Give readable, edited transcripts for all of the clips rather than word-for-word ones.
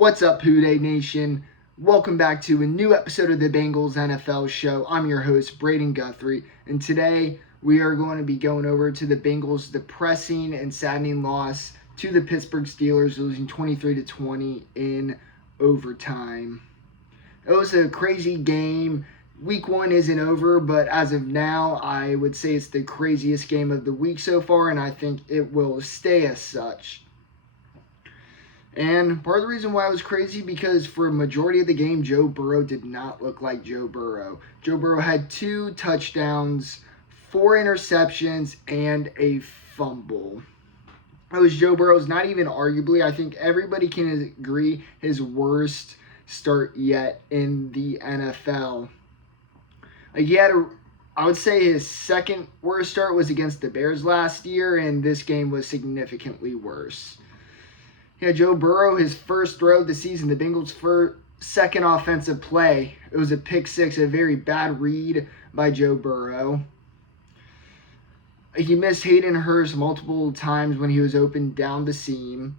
What's up, Who Dey Nation? Welcome back to a new episode of the Bengals NFL show. I'm your host, Braden Guthrie, and today we are going to be going over to the Bengals' depressing and saddening loss to the Pittsburgh Steelers, losing 23-20 in overtime. It was a crazy game. Week 1 isn't over, but as of now, I would say it's the craziest game of the week so far, and I think it will stay as such. And part of the reason why it was crazy, because for a majority of the game, Joe Burrow did not look like Joe Burrow. Joe Burrow had 2 touchdowns, 4 interceptions, and a fumble. It was Joe Burrow's, not even arguably, I think everybody can agree, his worst start yet in the NFL. I would say his second worst start was against the Bears last year, and this game was significantly worse. Yeah, Joe Burrow, his first throw of the season, the Bengals' second offensive play. It was a pick six, a very bad read by Joe Burrow. He missed Hayden Hurst multiple times when he was open down the seam.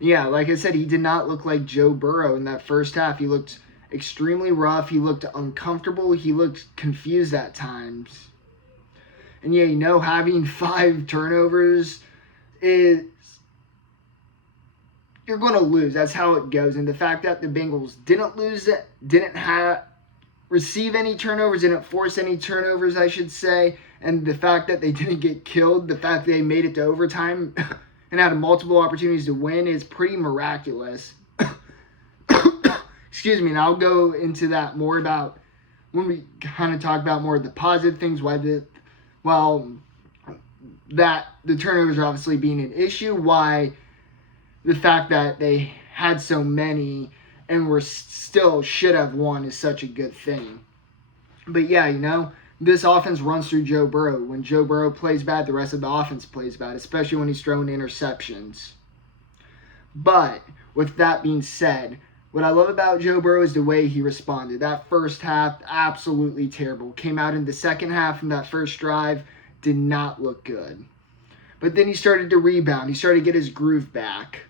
Yeah, like I said, he did not look like Joe Burrow in that first half. He looked extremely rough. He looked uncomfortable. He looked confused at times. And yeah, having 5 turnovers is... you're going to lose. That's how it goes. And the fact that the Bengals didn't receive any turnovers, didn't force any turnovers, I should say, and the fact that they didn't get killed, the fact that they made it to overtime and had multiple opportunities to win is pretty miraculous. Excuse me, and I'll go into that more about when we kind of talk about more of the positive things, that the turnovers are obviously being an issue, why the fact that they had so many and were still should have won is such a good thing. But yeah, this offense runs through Joe Burrow. When Joe Burrow plays bad, the rest of the offense plays bad, especially when he's throwing interceptions. But with that being said, what I love about Joe Burrow is the way he responded. That first half, absolutely terrible. Came out in the second half from that first drive, did not look good. But then he started to rebound. He started to get his groove back.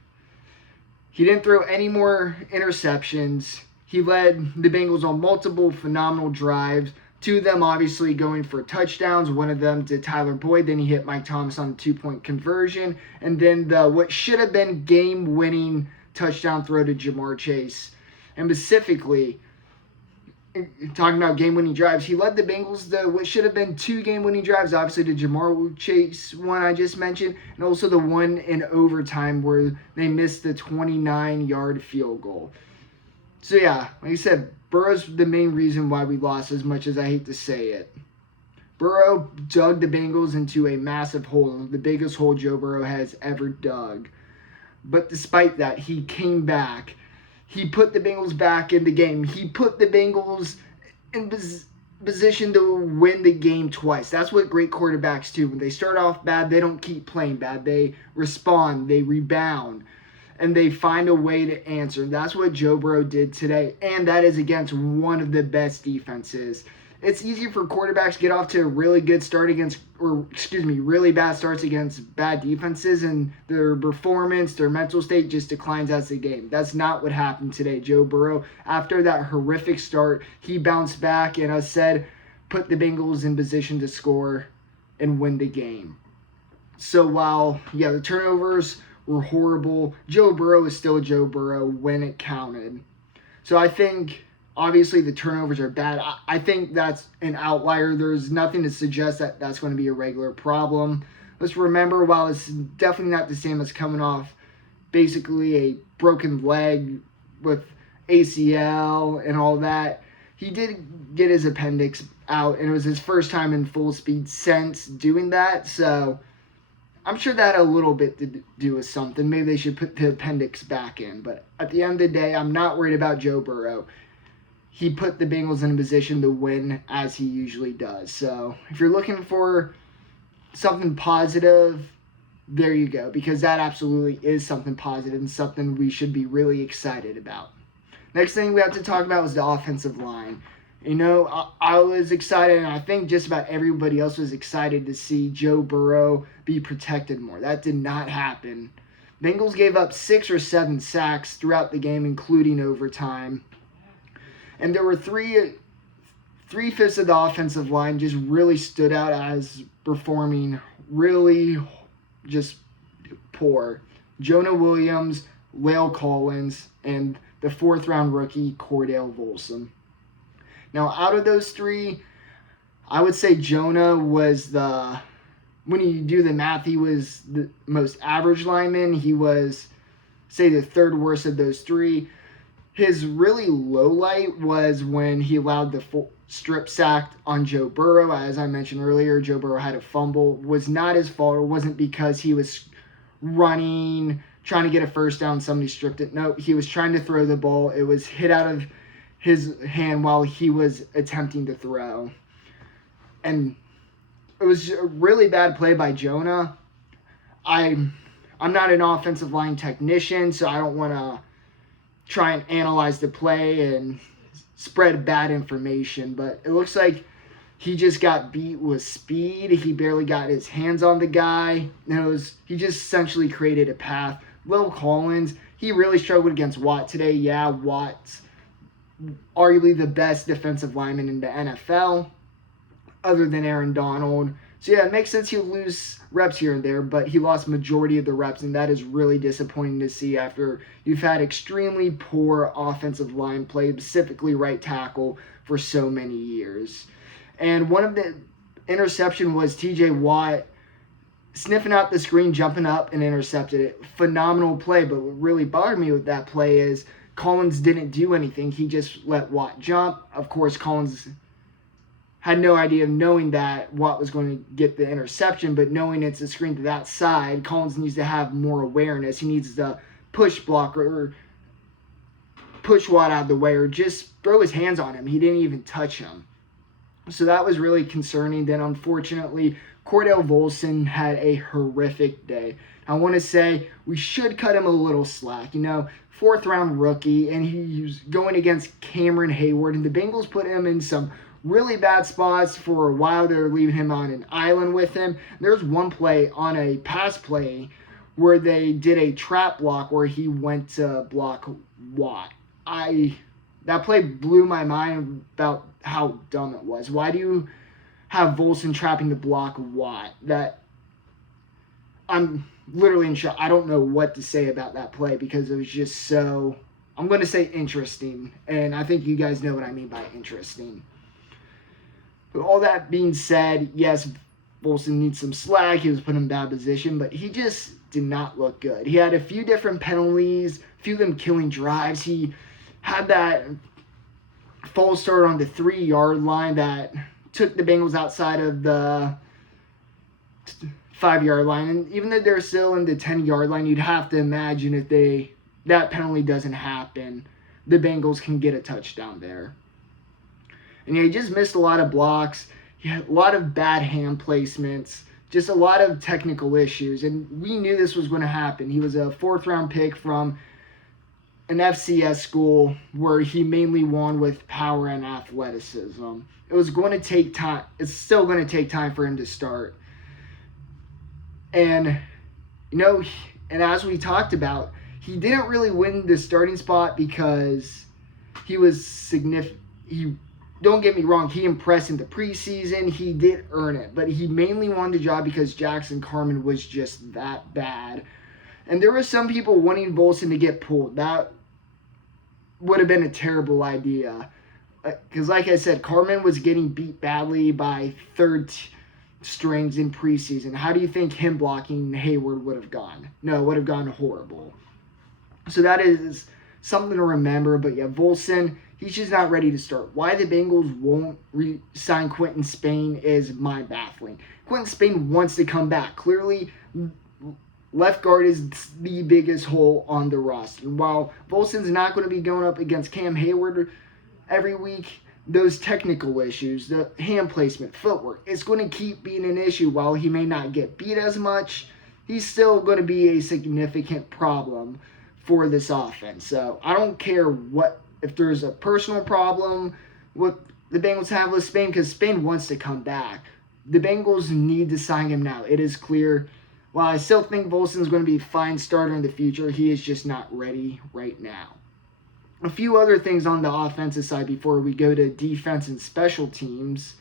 He didn't throw any more interceptions. He led the Bengals on multiple phenomenal drives. 2 of them obviously going for touchdowns. 1 of them to Tyler Boyd. Then he hit Mike Thomas on a 2-point conversion. And then what should have been game-winning touchdown throw to Jamar Chase. And specifically, talking about game-winning drives, he led the Bengals what should have been 2 game-winning drives, obviously the Jamar Chase one I just mentioned, and also the one in overtime where they missed the 29-yard field goal. So yeah, like I said, Burrow's the main reason why we lost, as much as I hate to say it. Burrow dug the Bengals into a massive hole, the biggest hole Joe Burrow has ever dug. But despite that, he came back. He put the Bengals back in the game. He put the Bengals in position to win the game twice. That's what great quarterbacks do. When they start off bad, they don't keep playing bad. They respond, they rebound, and they find a way to answer. That's what Joe Burrow did today, and that is against one of the best defenses. It's easy for quarterbacks to get off to a really good start really bad starts against bad defenses, and their performance, their mental state just declines as the game. That's not what happened today. Joe Burrow, after that horrific start, he bounced back and, as said, put the Bengals in position to score and win the game. So while, the turnovers were horrible, Joe Burrow is still Joe Burrow when it counted. So I think... obviously, the turnovers are bad. I think that's an outlier. There's nothing to suggest that that's going to be a regular problem. Let's remember, while it's definitely not the same as coming off basically a broken leg with ACL and all that, he did get his appendix out, and it was his first time in full speed since doing that. So I'm sure that had a little bit to do with something. Maybe they should put the appendix back in. But at the end of the day, I'm not worried about Joe Burrow. He put the Bengals in a position to win, as he usually does. So if you're looking for something positive, there you go, because that absolutely is something positive and something we should be really excited about. Next thing we have to talk about was the offensive line. I was excited, and I think just about everybody else was excited to see Joe Burrow be protected more. That did not happen Bengals gave up 6 or 7 sacks throughout the game, including overtime. And there were three-fifths of the offensive line just really stood out as performing really just poor. Jonah Williams, La'el Collins, and the 4th-round rookie Cordell Volson. Now, out of those three, I would say Jonah was when you do the math, he was the most average lineman. He was, say, the 3rd worst of those three. His really low light was when he allowed the strip sack on Joe Burrow. As I mentioned earlier, Joe Burrow had a fumble. Was not his fault. It wasn't because he was running, trying to get a first down, somebody stripped it. No, he was trying to throw the ball. It was hit out of his hand while he was attempting to throw. And it was a really bad play by Jonah. I'm not an offensive line technician, so I don't want to try and analyze the play and spread bad information, but it looks like he just got beat with speed. He barely got his hands on the guy. He just essentially created a path. La'el Collins, he really struggled against Watt today. Yeah, Watt's arguably the best defensive lineman in the NFL, other than Aaron Donald. So yeah, it makes sense he'll lose reps here and there, but he lost majority of the reps, and that is really disappointing to see after you've had extremely poor offensive line play, specifically right tackle, for so many years. And one of the interception was TJ Watt sniffing out the screen, jumping up, and intercepted it. Phenomenal play, but what really bothered me with that play is Collins didn't do anything. He just let Watt jump. Of course, Collins had no idea, knowing that Watt was going to get the interception, but knowing it's a screen to that side, Collins needs to have more awareness. He needs to push block or push Watt out of the way or just throw his hands on him. He didn't even touch him. So that was really concerning. Then, unfortunately, Cordell Volson had a horrific day. I want to say we should cut him a little slack. 4th-round rookie, and he's going against Cameron Hayward, and the Bengals put him in some really bad spots for a while. They were leaving him on an island with him. There's one play on a pass play where they did a trap block where he went to block Watt. That play blew my mind about how dumb it was. Why do you have Volson trapping the block Watt? I'm literally in shock. I don't know what to say about that play because it was just so, I'm going to say interesting, and I think you guys know what I mean by interesting. But all that being said, yes, Volson needs some slack. He was put in bad position, but he just did not look good. He had a few different penalties, a few of them killing drives. He had that false start on the 3-yard line that took the Bengals outside of the 5-yard line. And even though they're still in the 10-yard line, you'd have to imagine if that penalty doesn't happen, the Bengals can get a touchdown there. And he just missed a lot of blocks. He had a lot of bad hand placements, just a lot of technical issues. And we knew this was going to happen. He was a 4th-round pick from an FCS school where he mainly won with power and athleticism. It was going to take time. It's still going to take time for him to start. And, and as we talked about, he didn't really win the starting spot because he was significant. Don't get me wrong, he impressed in the preseason. He did earn it. But he mainly won the job because Jackson Carman was just that bad. And there were some people wanting Volson to get pulled. That would have been a terrible idea. Because like I said, Carman was getting beat badly by third strings in preseason. How do you think him blocking Hayward would have gone? No, it would have gone horrible. So that is something to remember. But yeah, Volson, he's just not ready to start. Why the Bengals won't re-sign Quentin Spain is mind-baffling. Quentin Spain wants to come back. Clearly, left guard is the biggest hole on the roster. While Volson's not going to be going up against Cam Hayward every week, those technical issues, the hand placement, footwork, it's going to keep being an issue. While he may not get beat as much, he's still going to be a significant problem for this offense. So I don't care if there's a personal problem with the Bengals have with Spain, because Spain wants to come back. The Bengals need to sign him now. It is clear. While I still think Volson's going to be a fine starter in the future, he is just not ready right now. A few other things on the offensive side before we go to defense and special teams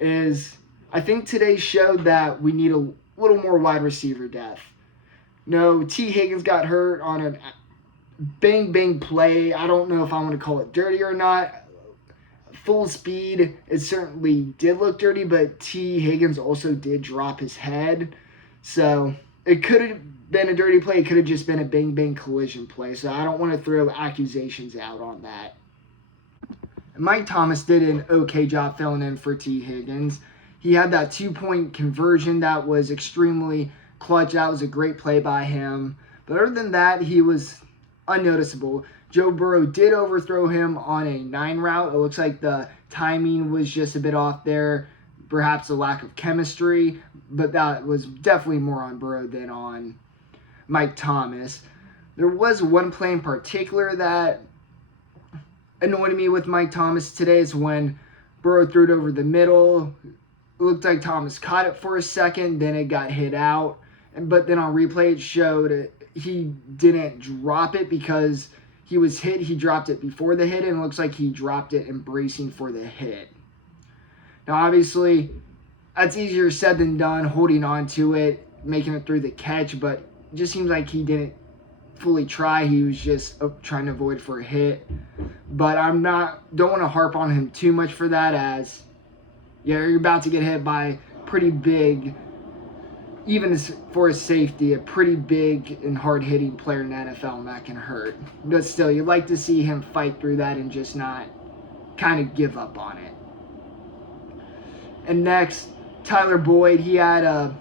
is I think today showed that we need a little more wide receiver depth. No, T. Higgins got hurt on a bang play. I don't know if I want to call it dirty or not. Full speed, it certainly did look dirty, but T. Higgins also did drop his head. So it could have been a dirty play. It could have just been a bang collision play. So I don't want to throw accusations out on that. Mike Thomas did an okay job filling in for T. Higgins. He had that 2-point conversion that was extremely clutch. That was a great play by him. But other than that, he was unnoticeable. Joe Burrow did overthrow him on a 9 route. It looks like the timing was just a bit off there. Perhaps a lack of chemistry. But that was definitely more on Burrow than on Mike Thomas. There was one play in particular that annoyed me with Mike Thomas today is when Burrow threw it over the middle. It looked like Thomas caught it for a second, then it got hit out. But then on replay it showed he didn't drop it because he was hit. He dropped it before the hit, and it looks like he dropped it embracing for the hit. Now, obviously, that's easier said than done, holding on to it, making it through the catch, but it just seems like he didn't fully try. He was just trying to avoid for a hit. But don't want to harp on him too much for that, as you're about to get hit by pretty big, even for his safety, a pretty big and hard-hitting player in the NFL, and that can hurt. But still, you'd like to see him fight through that and just not kind of give up on it. And next, Tyler Boyd, he had a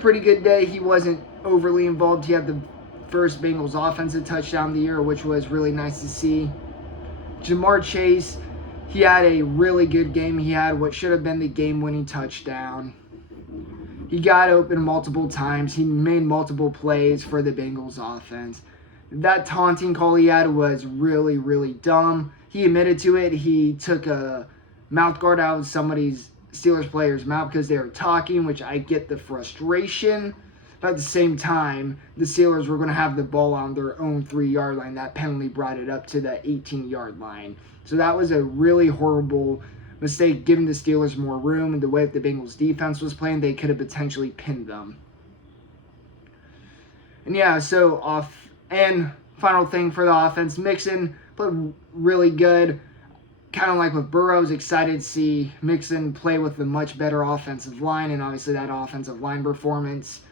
pretty good day. He wasn't overly involved. He had the first Bengals offensive touchdown of the year, which was really nice to see. Jamar Chase, he had a really good game. He had what should have been the game-winning touchdown. He got open multiple times. He made multiple plays for the Bengals offense. That taunting call he had was really, really dumb. He admitted to it. He took a mouth guard out of somebody's Steelers player's mouth because they were talking, which I get the frustration. But at the same time, the Steelers were going to have the ball on their own 3-yard line. That penalty brought it up to the 18-yard line. So that was a really horrible mistake, giving the Steelers more room. And the way that the Bengals defense was playing, they could have potentially pinned them. And yeah, and final thing for the offense, Mixon played really good. Kind of like with Burrow, I was excited to see Mixon play with a much better offensive line. And obviously that offensive line performance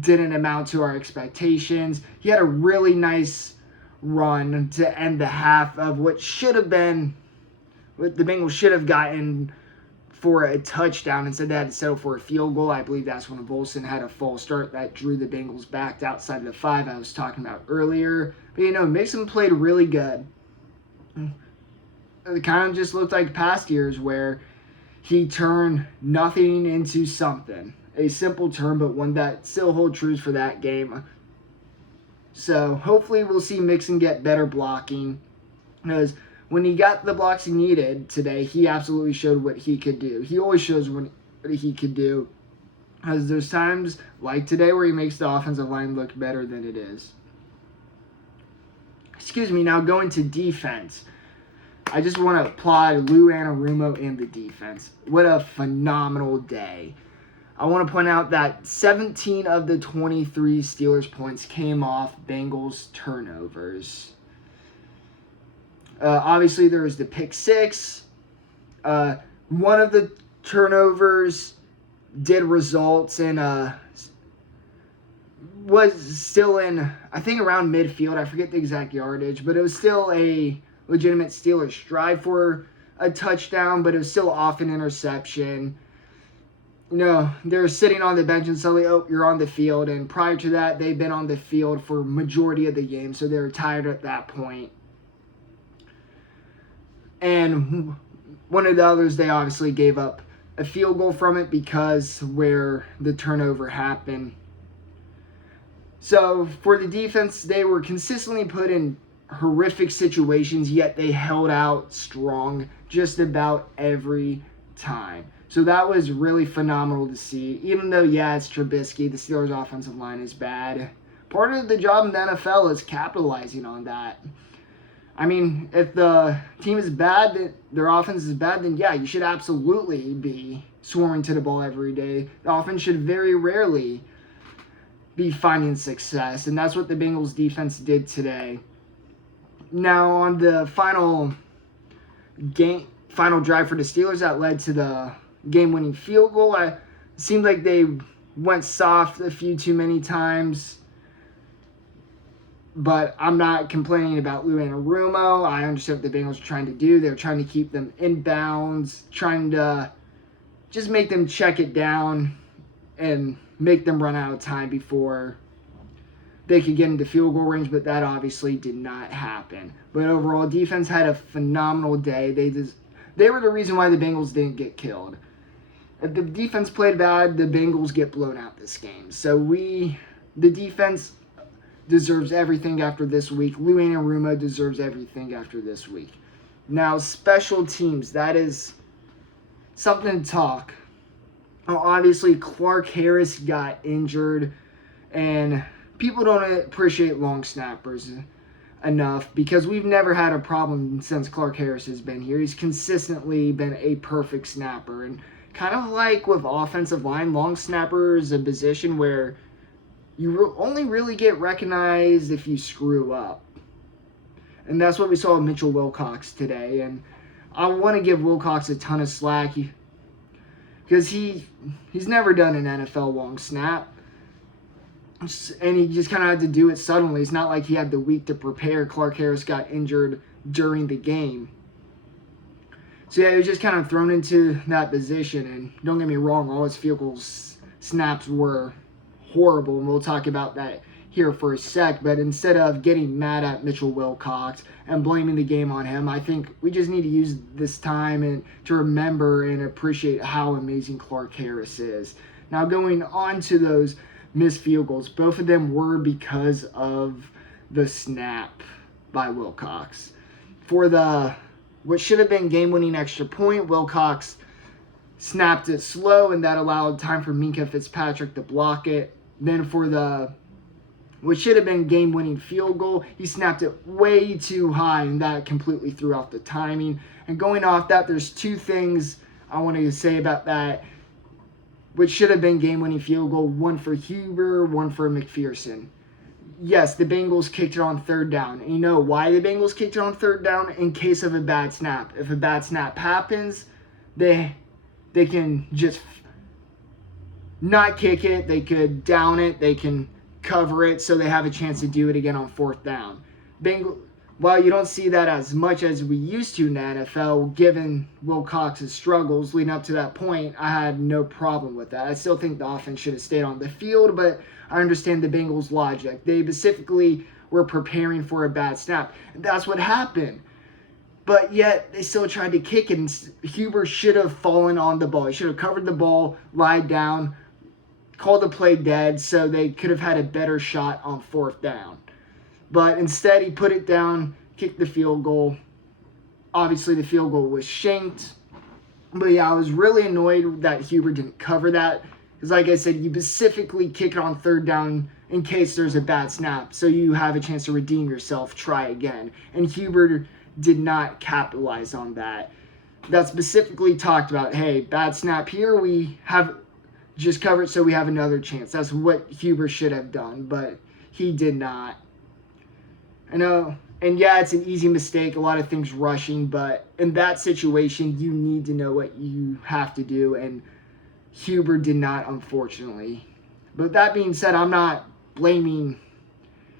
didn't amount to our expectations. He had a really nice run to end the half of what the Bengals should have gotten for a touchdown. Instead, they had to settle for a field goal. I believe that's when Volson had a false start that drew the Bengals back outside of the 5 I was talking about earlier. But, Mixon played really good. It kind of just looked like past years where he turned nothing into something. A simple term, but one that still holds true for that game. So hopefully we'll see Mixon get better blocking, because when he got the blocks he needed today, he absolutely showed what he could do. He always shows what he could do, because there's times like today where he makes the offensive line look better than it is. Now going to defense. I just want to applaud Lou Anarumo and the defense. What a phenomenal day. I want to point out that 17 of the 23 Steelers points came off Bengals turnovers. Obviously, there was the pick 6. One of the turnovers did result in was still in, I think, around midfield. I forget the exact yardage, but it was still a legitimate Steelers strive for a touchdown, but it was still off an interception. They're sitting on the bench and suddenly, you're on the field. And prior to that, they've been on the field for majority of the game, so they're tired at that point. And one of the others, they obviously gave up a field goal from it because where the turnover happened. So for the defense, they were consistently put in horrific situations, yet they held out strong just about every time. So that was really phenomenal to see. Even though, yeah, it's Trubisky, the Steelers' offensive line is bad. Part of the job in the NFL is capitalizing on that. I mean, if the team is bad, their offense is bad, then yeah, you should absolutely be swarming to the ball every day. The offense should very rarely be finding success, and that's what the Bengals defense did today. Now, on the final drive for the Steelers that led to the game-winning field goal, it seemed like they went soft a few too many times. But I'm not complaining about Lou Anarumo. I understand what the Bengals are trying to do. They're trying to keep them in bounds, trying to just make them check it down and make them run out of time before they could get into field goal range, but that obviously did not happen. But overall, defense had a phenomenal day. They were the reason why the Bengals didn't get killed. If the defense played bad, the Bengals get blown out this game. So the defense deserves everything after this week. Lou Anarumo deserves everything after this week. Now, special teams, that is something to talk. Well, obviously, Clark Harris got injured, and people don't appreciate long snappers enough because we've never had a problem since Clark Harris has been here. He's consistently been a perfect snapper, and kind of like with offensive line, long snapper is a position where you only really get recognized if you screw up. And that's what we saw with Mitchell Wilcox today. And I want to give Wilcox a ton of slack because he's never done an NFL long snap. And he just kind of had to do it suddenly. It's not like he had the week to prepare. Clark Harris got injured during the game. So yeah, he was just kind of thrown into that position. And don't get me wrong, all his field goal snaps were horrible, and we'll talk about that here for a sec. But instead of getting mad at Mitchell Wilcox and blaming the game on him, I think we just need to use this time and to remember and appreciate how amazing Clark Harris is. Now, going on to those missed field goals, both of them were because of the snap by Wilcox. For what should have been game-winning extra point, Wilcox snapped it slow, and that allowed time for Minkah Fitzpatrick to block it. Then for what should have been game-winning field goal, he snapped it way too high, and that completely threw off the timing. And going off that, there's two things I want to say about that, which should have been game-winning field goal, one for Huber, one for McPherson. Yes, the Bengals kicked it on third down. And you know why the Bengals kicked it on third down? In case of a bad snap. If a bad snap happens, they can just not kick it, they could down it, they can cover it, so they have a chance to do it again on fourth down. While you don't see that as much as we used to in the NFL, given Wilcox's struggles leading up to that point, I had no problem with that. I still think the offense should have stayed on the field, but I understand the Bengals' logic. They specifically were preparing for a bad snap, and that's what happened. But yet, they still tried to kick it, and Huber should have fallen on the ball. He should have covered the ball, lied down, called the play dead, so they could have had a better shot on fourth down. But instead, he put it down, kicked the field goal. Obviously, the field goal was shanked. But yeah, I was really annoyed that Huber didn't cover that. Because like I said, you specifically kick it on third down in case there's a bad snap. So you have a chance to redeem yourself, try again. And Huber did not capitalize on that. That specifically talked about, hey, bad snap here, we have just cover it so we have another chance. That's what Huber should have done, but he did not. I know, and yeah, it's an easy mistake, a lot of things rushing, but in that situation, you need to know what you have to do, and Huber did not, unfortunately. But that being said, I'm not blaming.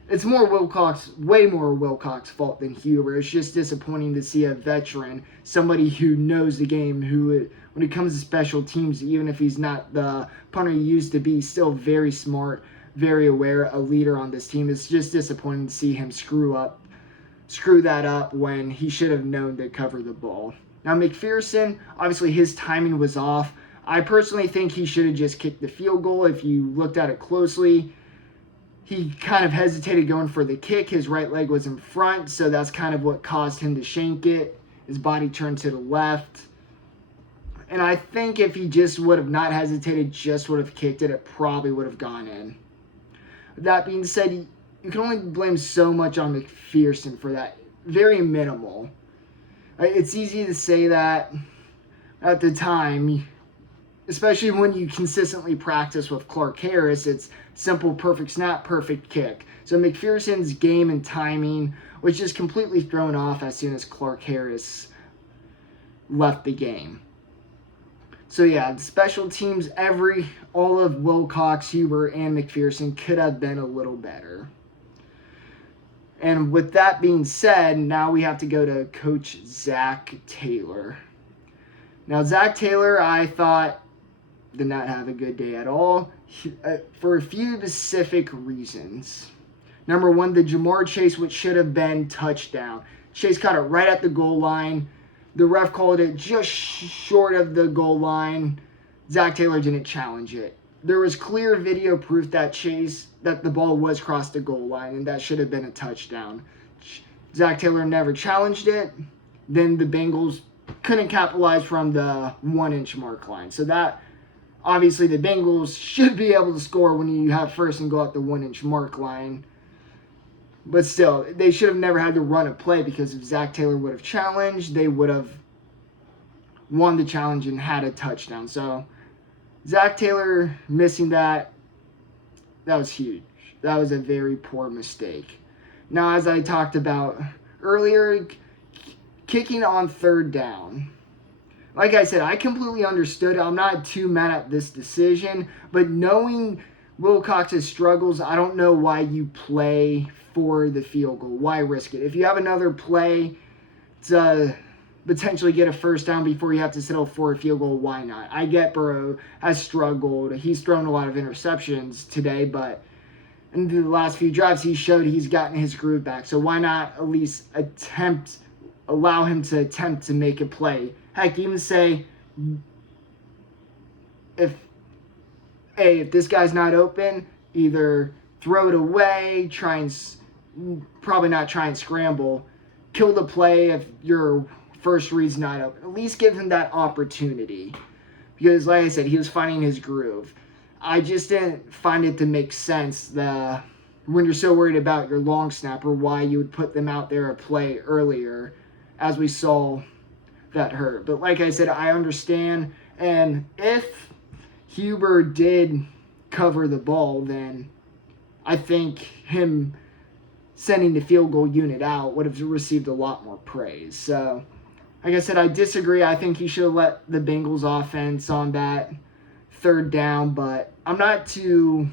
It's more Wilcox, way more Wilcox's fault than Huber. It's just disappointing to see a veteran, somebody who knows the game, who, when it comes to special teams, even if he's not the punter he used to be, still very smart, very aware, a leader on this team. It's just disappointing to see him screw that up when he should have known to cover the ball. Now, McPherson, obviously his timing was off. I personally think he should have just kicked the field goal. If you looked at it closely, he kind of hesitated going for the kick. His right leg was in front, so that's kind of what caused him to shank it. His body turned to the left. And I think if he just would have not hesitated, just would have kicked it, it probably would have gone in. That being said, you can only blame so much on McPherson for that. Very minimal. It's easy to say that at the time, especially when you consistently practice with Clark Harris. It's simple, perfect snap, perfect kick. So McPherson's game and timing was just completely thrown off as soon as Clark Harris left the game. So yeah, the special teams, all of Wilcox, Huber, and McPherson could have been a little better. And with that being said, now we have to go to Coach Zach Taylor. Now, Zach Taylor, I thought, did not have a good day at all for a few specific reasons. Number one, the Jamar Chase, which should have been touchdown. Chase caught it right at the goal line. The ref called it just short of the goal line. Zach Taylor didn't challenge it. There was clear video proof that the ball was crossed the goal line, and that should have been a touchdown. Zach Taylor never challenged it. Then the Bengals couldn't capitalize from the 1-inch mark line. So that, obviously, the Bengals should be able to score when you have first and goal at the 1-inch mark line. But still, they should have never had to run a play, because if Zach Taylor would have challenged, they would have won the challenge and had a touchdown. So Zach Taylor missing that was huge. That was a very poor mistake. Now, as I talked about earlier, kicking on third down. Like I said, I completely understood it. I'm not too mad at this decision, but knowing Wilcox's struggles, I don't know why you play for the field goal. Why risk it? If you have another play to potentially get a first down before you have to settle for a field goal, why not? I get Burrow has struggled. He's thrown a lot of interceptions today, but in the last few drives, he showed he's gotten his groove back. So why not at least allow him to attempt to make a play? Heck, even say, if this guy's not open, either throw it away, probably not try and scramble, kill the play if your first read's not open. At least give him that opportunity. Because, like I said, he was finding his groove. I just didn't find it to make sense when you're so worried about your long snapper, why you would put them out there a play earlier, as we saw that hurt. But like I said, I understand. And if Huber did cover the ball, then I think him sending the field goal unit out would have received a lot more praise. So, like I said, I disagree. I think he should have let the Bengals offense on that third down, but I'm not too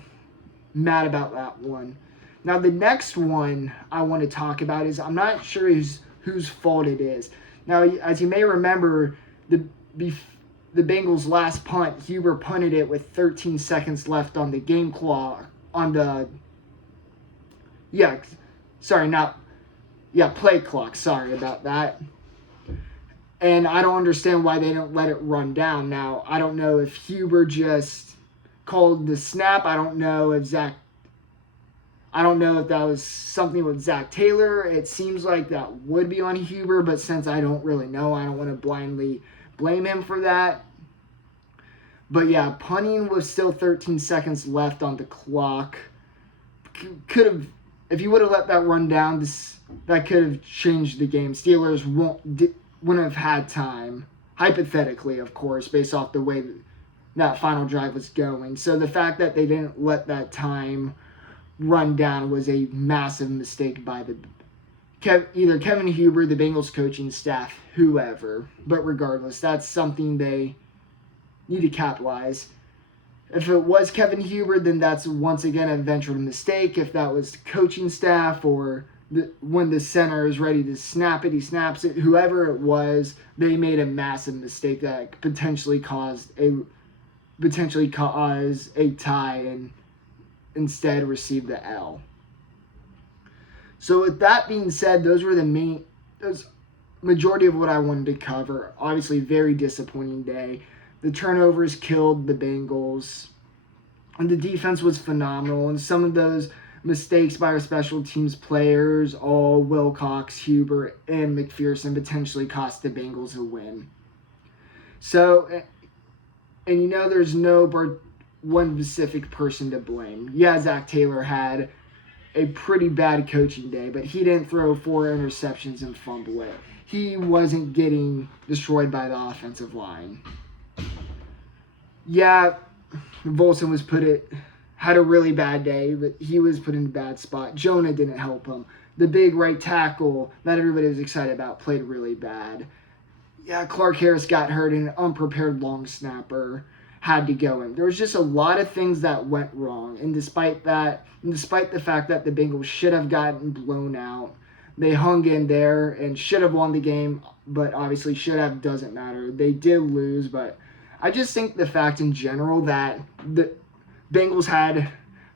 mad about that one. Now, the next one I want to talk about is, I'm not sure whose fault it is. Now, as you may remember, the Bengals' last punt, Huber punted it with 13 seconds left on the game clock, play clock. Sorry about that. And I don't understand why they don't let it run down. Now, I don't know if Huber just called the snap. I don't know if that was something with Zach Taylor. It seems like that would be on Huber, but since I don't really know, I don't want to blindly blame him for that. But yeah, punting with still 13 seconds left on the clock. If you would have let that run down, that could have changed the game. Steelers wouldn't have had time, hypothetically, of course, based off the way that final drive was going. So the fact that they didn't let that time run down was a massive mistake by either Kevin Huber, the Bengals coaching staff, whoever. But regardless, that's something they need to capitalize. If it was Kevin Huber, then that's once again a ventured mistake. If that was the coaching staff, or when the center is ready to snap it, he snaps it. Whoever it was, they made a massive mistake that potentially caused a tie and instead received the L. So with that being said, those were the majority of what I wanted to cover. Obviously, very disappointing day. The turnovers killed the Bengals, and the defense was phenomenal. And some of those mistakes by our special teams players, all Wilcox, Huber, and McPherson, potentially cost the Bengals a win. So, and you know there's no one specific person to blame. Yeah, Zach Taylor had a pretty bad coaching day, but he didn't throw 4 interceptions and fumble it. He wasn't getting destroyed by the offensive line. Yeah, Volson had a really bad day, but he was put in a bad spot. Jonah didn't help him. The big right tackle that everybody was excited about played really bad. Yeah, Clark Harris got hurt, and an unprepared long snapper had to go in. There was just a lot of things that went wrong, and despite the fact that the Bengals should have gotten blown out, they hung in there and should have won the game, but obviously should have doesn't matter. They did lose, but I just think the fact in general that the Bengals had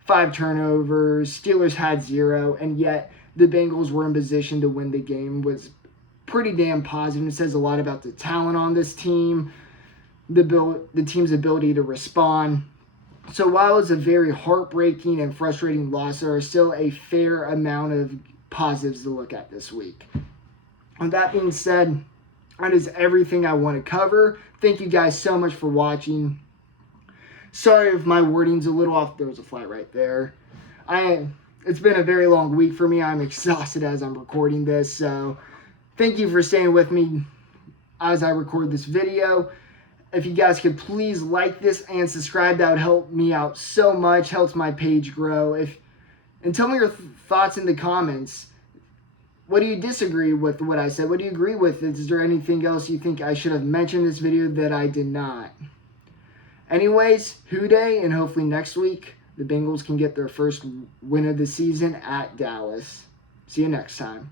5 turnovers, Steelers had 0, and yet the Bengals were in position to win the game was pretty damn positive. It says a lot about the talent on this team, the team's ability to respond. So while it's a very heartbreaking and frustrating loss, there are still a fair amount of positives to look at this week. With that being said, that is everything I want to cover. Thank you guys so much for watching. Sorry if my wording's a little off. There was a fly right there. It's been a very long week for me. I'm exhausted as I'm recording this. So thank you for staying with me as I record this video. If you guys could please like this and subscribe, that would help me out so much. Helps my page grow. And tell me your thoughts in the comments. What do you disagree with what I said? What do you agree with? Is there anything else you think I should have mentioned in this video that I did not? Anyways, Houday, and hopefully next week the Bengals can get their first win of the season at Dallas. See you next time.